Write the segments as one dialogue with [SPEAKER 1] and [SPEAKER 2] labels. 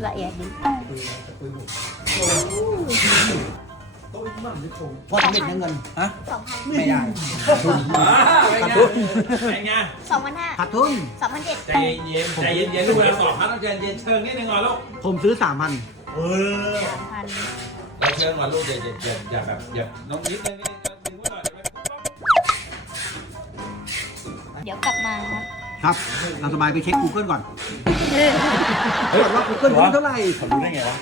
[SPEAKER 1] ละเอียดดี
[SPEAKER 2] ว่าต้องเม็ดเงินฮะ
[SPEAKER 1] 2,000
[SPEAKER 2] ไม่ได้
[SPEAKER 3] ขาดทุนเป็นไง
[SPEAKER 1] 2,500
[SPEAKER 2] ขาดทุน
[SPEAKER 1] 2,700
[SPEAKER 3] ใจเย็นใจเย็นลูกเวลาสอบครับต้องใจเย็นเชิงนิดนึงก่อนลูก
[SPEAKER 2] ผมซื้อ 3,000
[SPEAKER 3] เราเชิงก่อนลูกอย่าแบบอย่าน้องนิดนึงนี่ดึงไว้หน่อย
[SPEAKER 1] เดี๋ยวกลับมาครับ
[SPEAKER 2] ครับเราสบายไปเช็ค Google ก่อนว่า Google รู้เท่าไหร่
[SPEAKER 3] เขารู้ได้ไงวะ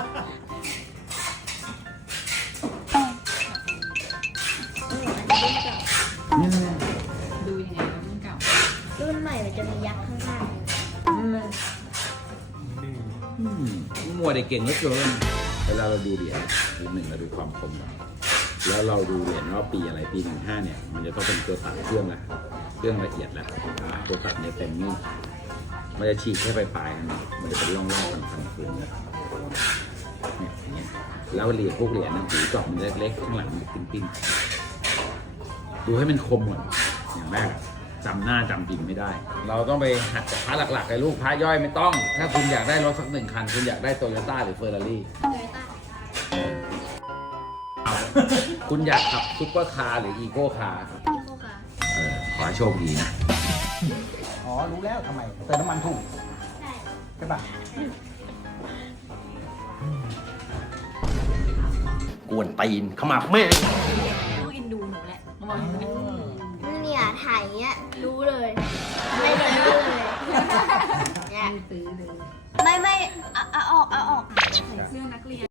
[SPEAKER 4] ดูยังไงรุ่นเก่า
[SPEAKER 1] รุ่นใหม่มันจะมียักษ์ข้าง
[SPEAKER 3] มัวเด็กเก่งเหลือเกินเวลาเราดูเหรียญหนึ่งเราดูความคมก่อนแล้วเราดูเหรียญว่าปีอะไรปี15เนี่ยมันจะต้องเป็นตัวตัดเครื่องละเครื่องละเอียดละตัวตัดเนี่ยเต็มนี่มันจะฉีกแค่ปลายๆมันจะเป็นร่องๆพันๆคืนเนี่ยอย่างเงี้ยแล้วเหรียญพวกเหรียญนะหูเจาะมันเล็กๆข้างหลังมันปิ้นๆดูให้มันคมก่อนอย่างแรกจำหน้าจำปีไม่ได้ เราต้องไปหัดจากพระหลักๆเลยลูกพระย่อยไม่ต้องถ้าคุณอยากได้รถสัก1 คันคุณอยากได้โตโยต้าหรือเฟอร์รารี่ คุณอยากขับซุปเปอร์คาร์หรืออีโก้คาร์ขอให้โชคดีนะ
[SPEAKER 2] อ๋อ รู้แล้วทำไมเติมน้ำมันถูก ใช่ป่ะ
[SPEAKER 5] กวนตีนขมับแม่
[SPEAKER 4] ลูกเอ็นดูหนูแหละ
[SPEAKER 1] ๆเนี่ยถ่ายอย่างเงี้ยรู้เลย ไม่เลยรู้เลยเนี่ย
[SPEAKER 4] ซื้อเลย
[SPEAKER 1] ไม่เอาออก
[SPEAKER 4] ใส่เสื้อนักเรียน